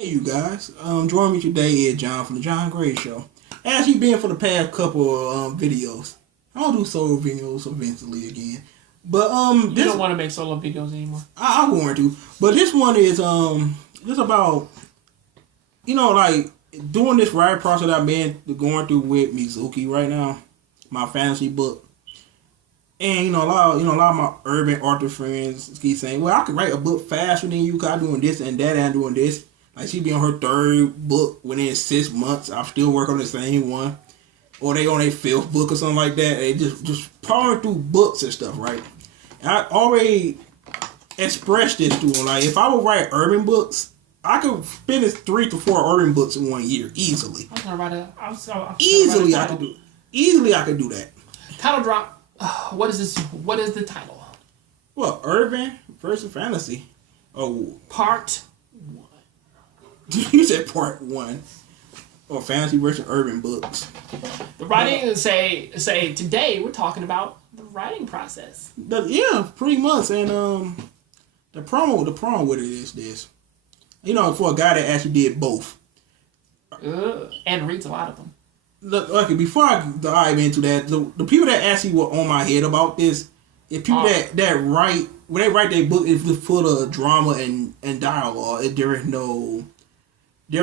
Hey, you guys. Joining me today is John from the Jongravesshow Show. As he been for the past couple of videos. I'll do solo videos eventually again. But you don't want to make solo videos anymore. I'm going to. But this one is just about like doing this writing process I've been going through with Mizuki right now, my fantasy book. And a lot of my urban author friends keep saying, "Well, I could write a book faster than you. 'Cause I'm doing this and that, and I'm doing this." Like she be on her third book within 6 months. I'm still working on the same one, or they on their fifth book or something like that. They just powering through books and stuff, right? And I already expressed this to them. Like if I would write urban books, I could finish 3 to 4 urban books in 1 year easily. I was gonna write a. Easily, I could do. Easily, I could do that. Title drop. What is this? What is the title? Well, urban versus fantasy. Oh, Part 1. You said part 1. Or fantasy versus urban books. The writing say today we're talking about the writing process. Yeah, pretty much. And the problem with it is this. For a guy that actually did both. And reads a lot of them. Okay, before I dive into that, the people that actually were on my head about this is people that write, when they write their book, it's just full of drama and dialogue. There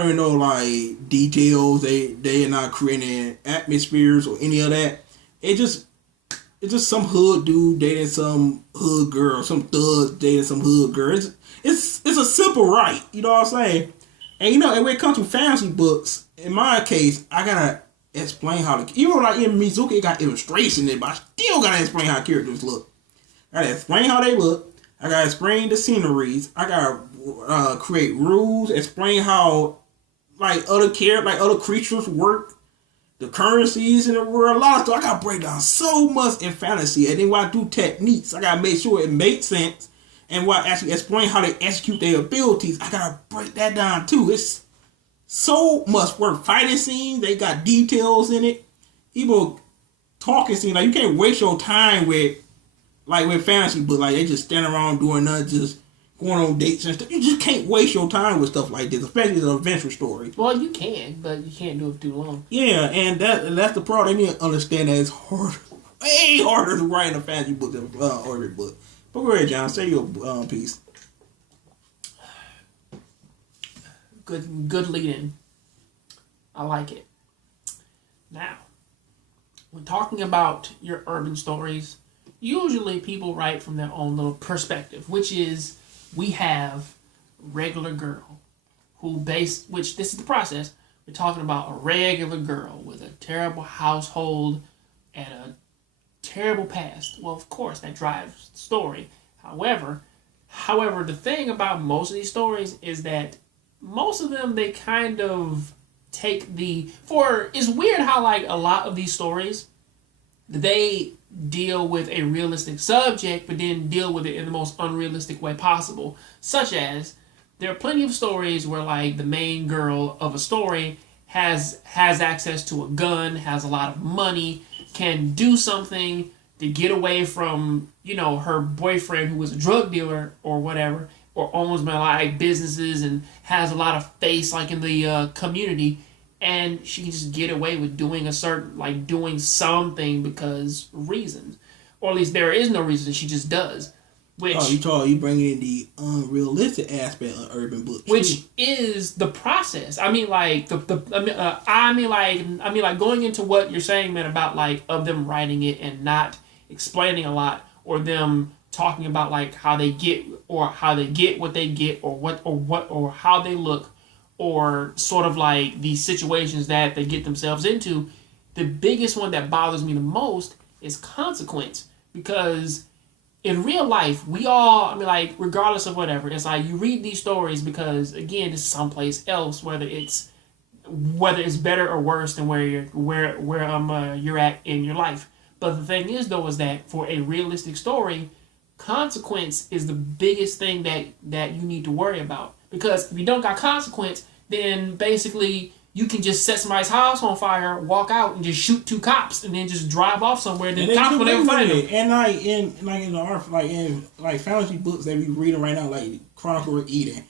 ain't no like details. They are not creating atmospheres or any of that. It's just some hood dude dating some hood girl, some thug dating some hood girl. It's a simple write. You know what I'm saying? And and when it comes to fantasy books, in my case, I gotta explain how even like in Mizuki, it got illustration in it, but I still gotta explain how characters look. I gotta explain how they look. I gotta explain the sceneries. I gotta create rules. Explain how other creatures work, the currencies in the world. A lot of stuff. I gotta break down so much in fantasy, and then when I do techniques, I gotta make sure it makes sense. And when I actually explain how they execute their abilities, I gotta break that down too. It's so much work. Fighting scenes, they got details in it. Even talking scenes, like you can't waste your time with fantasy, but like they just stand around doing nothing, just going on dates and stuff. You just can't waste your time with stuff like this, especially an adventure story. Well, you can, but you can't do it for too long. Yeah, and that's the problem. They need to understand that it's hard, way harder to write a fantasy book than an urban book. But go ahead, John. Say your piece. Good lead-in. I like it. Now, when talking about your urban stories, usually people write from their own little perspective, which is we have regular girl which this is the process. We're talking about a regular girl with a terrible household and a terrible past. Well, of course, that drives the story. However, the thing about most of these stories is that most of them, they kind of take it's weird how like a lot of these stories, they deal with a realistic subject, but then deal with it in the most unrealistic way possible. Such as, there are plenty of stories where like the main girl of a story has access to a gun, has a lot of money, can do something to get away from, her boyfriend who was a drug dealer or whatever, or owns like businesses and has a lot of face like in the community, and she can just get away with doing doing something because reasons, or at least there is no reason, she just does. Which you bring in the unrealistic aspect of urban books, which is the process. I mean, like going into what you're saying, man, about like of them writing it and not explaining a lot, or them talking about like how they get what they get, or how they look, or sort of like the situations that they get themselves into. The biggest one that bothers me the most is consequence, because in real life, we all, regardless of whatever, it's like you read these stories because, again, it's someplace else, whether it's better or worse than where you're at in your life. But the thing is, though, is that for a realistic story, consequence is the biggest thing that you need to worry about. Because if you don't got consequence, then basically you can just set somebody's house on fire, walk out, and just shoot 2 cops, and then just drive off somewhere. And then the cops will never find them. And in fantasy books that we reading right now, like Chronicle of Eden,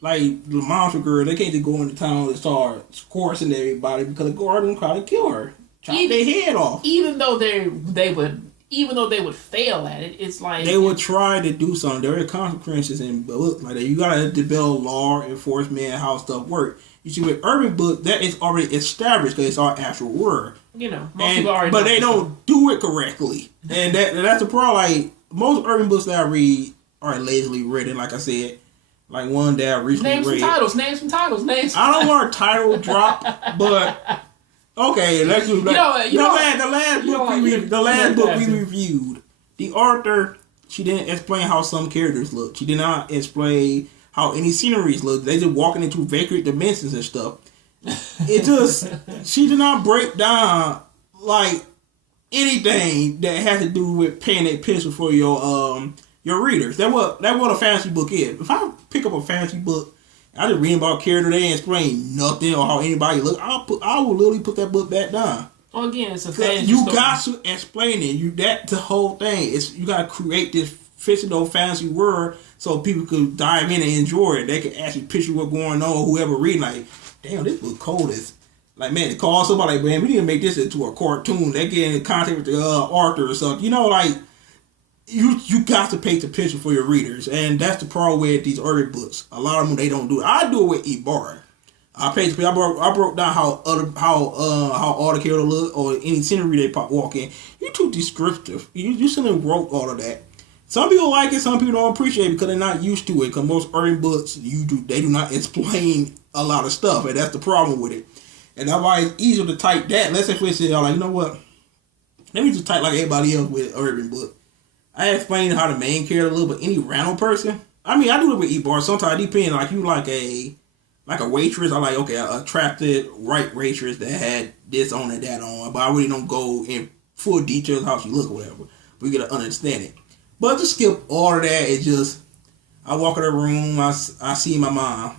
like the monster girl, they can't just go into town and start coursing everybody because the guard will try to kill her, chop their head off. Even though they would fail at it, it's like they would try to do something. There are consequences in books like that. You gotta develop law enforcement and how stuff work. You see, with urban books, that is already established because it's our actual word. You know, most people already but they don't do it correctly, and that's the problem. Like most urban books that I read are allegedly written. Like I said, like one that I recently read. Name some titles. I don't want a title drop, but okay, let's do that. The last book we reviewed. The author, she didn't explain how some characters look. She did not explain how any sceneries look. They just walking into vacant dimensions and stuff. She did not break down like anything that has to do with paying attention for your readers. That's what a fantasy book is. If I pick up a fantasy book, I just read about character, they ain't explain nothing or how anybody look. I will literally put that book back down. Well, again, it's a fantasy You story. got to explain it. That's the whole thing. You got to create this fictional fantasy world so people could dive in and enjoy it. They can actually picture what's going on. Whoever reading, like, damn, this book cold as. Like, man, to call somebody, like, man, we need to make this into a cartoon. They get in contact with the author or something. You know, like, you got to paint the picture for your readers. And that's the problem with these urban books. A lot of them, they don't do it. I do it with Ibarra. I broke down how all the characters look or any scenery they walk in. You're too descriptive. You shouldn't have wrote all of that. Some people like it, some people don't appreciate it because they're not used to it. Because most urban books, they do not explain a lot of stuff, and that's the problem with it. And that's why it's easier to type that. Let's say for instance, y'all like, you know what? Let me just type like everybody else with an urban book. I explain how the main character look, but any random person. I mean, I do it with E-Bar. Sometimes it depends. Like you like a waitress. I like, okay, I attracted right waitress that had this on and that on, but I really don't go in full details how she look or whatever. We get to understand it. But to skip all of that, it's just I walk in the room, I see my mom.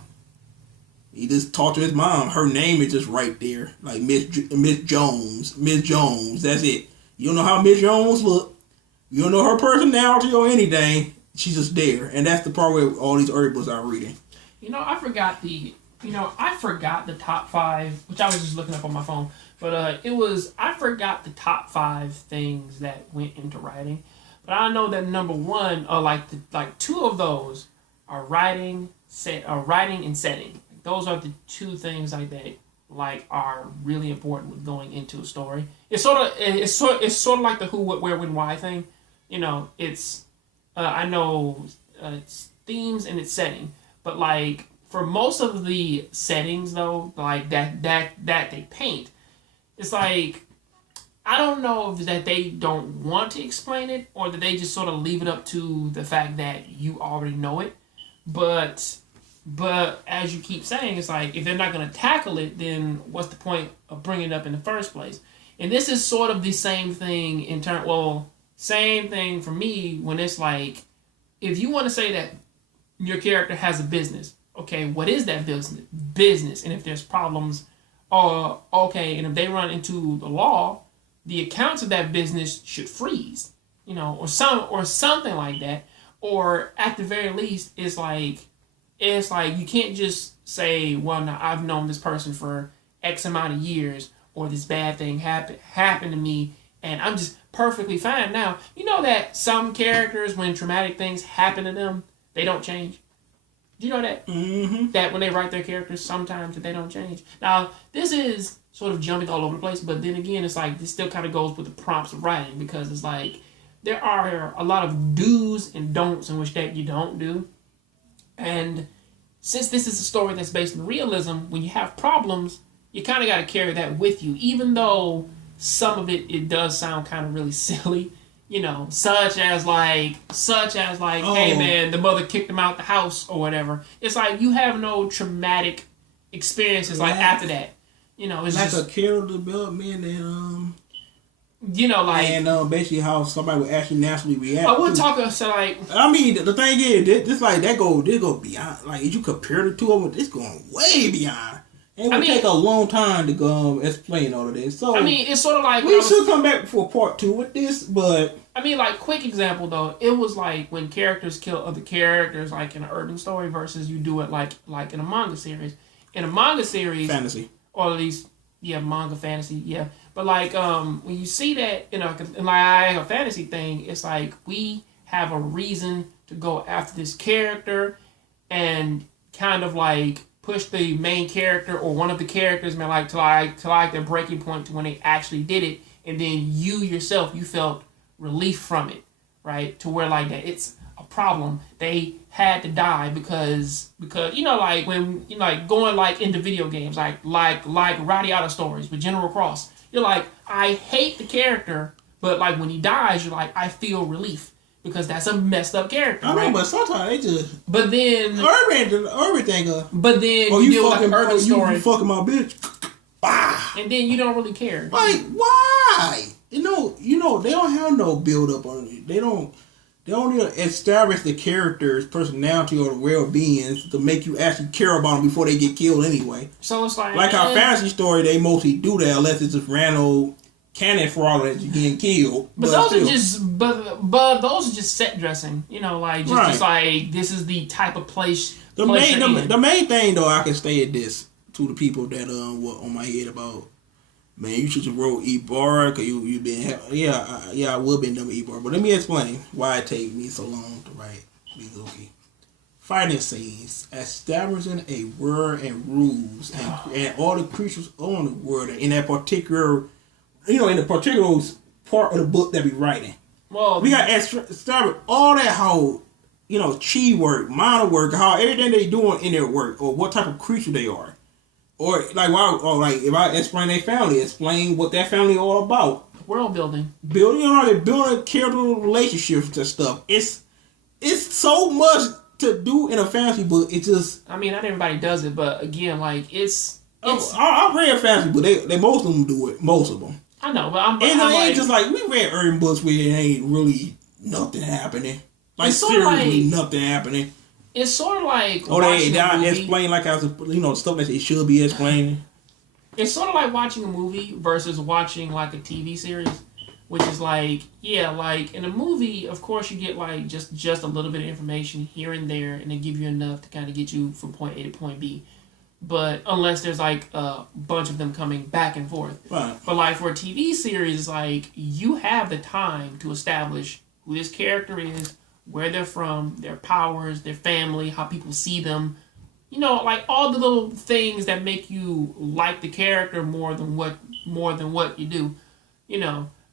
He just talked to his mom. Her name is just right there, like Miss Jones. Miss Jones. That's it. You don't know how Miss Jones look. You don't know her personality or anything. She's just there, and that's the part where all these urban books I'm reading. I forgot the top 5, which I was just looking up on my phone. But I forgot the top 5 things that went into writing. But I know that number 1, like 2 of those are writing and setting. Those are the 2 things like that are really important with going into a story. It's sort of like the who, what, where, when, why thing. It's I know it's themes and it's setting, but like for most of the settings though, like that they paint, it's like I don't know if that they don't want to explain it or that they just sort of leave it up to the fact that you already know it, but as you keep saying, it's like if they're not going to tackle it, then what's the point of bringing it up in the first place? And this is sort of the same thing same thing for me when it's like, if you want to say that your character has a business, okay, what is that business? And if there's problems, okay, and if they run into the law, the accounts of that business should freeze, or something like that. Or at the very least, it's like you can't just say, well, now I've known this person for X amount of years, or this bad thing happened to me, and I'm just perfectly fine now. You know that some characters, when traumatic things happen to them, they don't change. Do you know that? Mm-hmm. That when they write their characters, sometimes they don't change. Now, this is sort of jumping all over the place, but then again, it's like this still kind of goes with the prompts of writing, because it's like there are a lot of do's and don'ts in which that you don't do. And since this is a story that's based in realism, when you have problems, you kind of got to carry that with you, even though some of it does sound kind of really silly, such as like, hey man, the mother kicked him out the house or whatever. It's like you have no traumatic experiences like after that. It's like just a character development and and basically how somebody would actually naturally react. I would talk so like. I mean, the thing is, this go beyond. Like, if you compare the two of them, it's going way beyond. It would take a long time to go explain all of this. So I mean, it's sort of like we should come back for part 2 with this, but I mean, like, quick example though, it was like when characters kill other characters, like in an urban story, versus you do it like in a manga series. In a manga series, fantasy, or at least manga fantasy, yeah. But like when you see that in a fantasy thing, it's like we have a reason to go after this character and kind of like push the main character or one of the characters, man, like to their breaking point to when they actually did it, and then you yourself, you felt relief from it, right? To where like that it's a problem. They had to die because like when like going like into video games, like Rowdy Auto stories with General Cross, you're like, I hate the character, but like when he dies, you're like, I feel relief. Because that's a messed up character. I know, right? but sometimes they just. But then everything. But then you deal with like an urban story. You fucking my bitch. Bah. And then you don't really care. Like why? You know, they don't have no build up on it. They don't need to establish the character's personality or the well-being to make you actually care about them before they get killed anyway. So it's like our fantasy story, they mostly do that unless it's just random cannon fodder that you're getting killed. But those are just those are just set dressing. Like just like this is the type of place. The main thing though, I can say this to the people that were on my head about, man, you should have wrote E-Bar because you been I would have been done with E-Bar. But let me explain why it take me so long to write Mizuki. Fighting scenes, establishing a world and rules and all the creatures on the world in that particular. In the particular part of the book that we writing. Well, we got to establish all that, how, chi work, mana work, how everything they doing in their work, or what type of creature they are. Or, if I explain their family, explain what that family all about. World building. They're building character relationships and stuff. It's so much to do in a fantasy book. It's just... I mean, not everybody does it, but again, like, it's... I read fantasy, but they most of them do it. Most of them. I know, but I'm ain't just like we read urban books where it ain't really nothing happening. Like seriously, nothing happening. It's sort of like they explain like as stuff that they should be explaining. It's sort of like watching a movie versus watching like a TV series, which is like like in a movie, of course you get like just a little bit of information here and there, and they give you enough to kind of get you from point A to point B. But unless there's like a bunch of them coming back and forth. Right. But like for a TV series, like you have the time to establish who this character is, where they're from, their powers, their family, how people see them. Like all the little things that make you like the character more than what you do.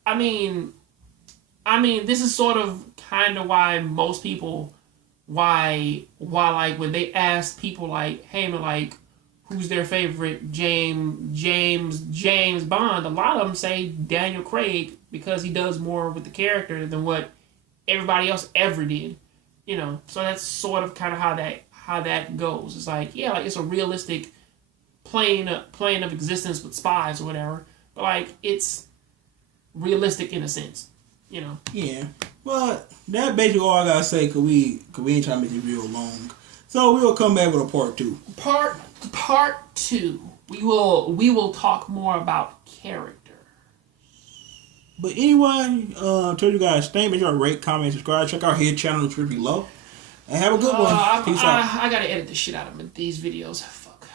I mean, this is sort of kind of why most people, why like when they ask people like, hey man, like, who's their favorite James Bond, a lot of them say Daniel Craig because he does more with the character than what everybody else ever did. So that's sort of kind of how that goes. It's like, like it's a realistic plane of existence with spies or whatever, but like it's realistic in a sense, Yeah, but that basically all I gotta say, cause we ain't trying to make it real long. So we'll come back with a part 2. Part 2. We will talk more about character. But anyway, tell you guys, thank you. Make sure to rate, comment, subscribe. Check our head channel in the description below. And have a good one. Peace out. I gotta edit the shit out of these videos. Fuck.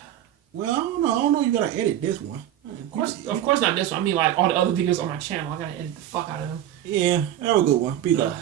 Well, I don't know. You gotta edit this one. Of course not this one. I mean, like all the other videos on my channel. I gotta edit the fuck out of them. Yeah, have a good one. Peace out.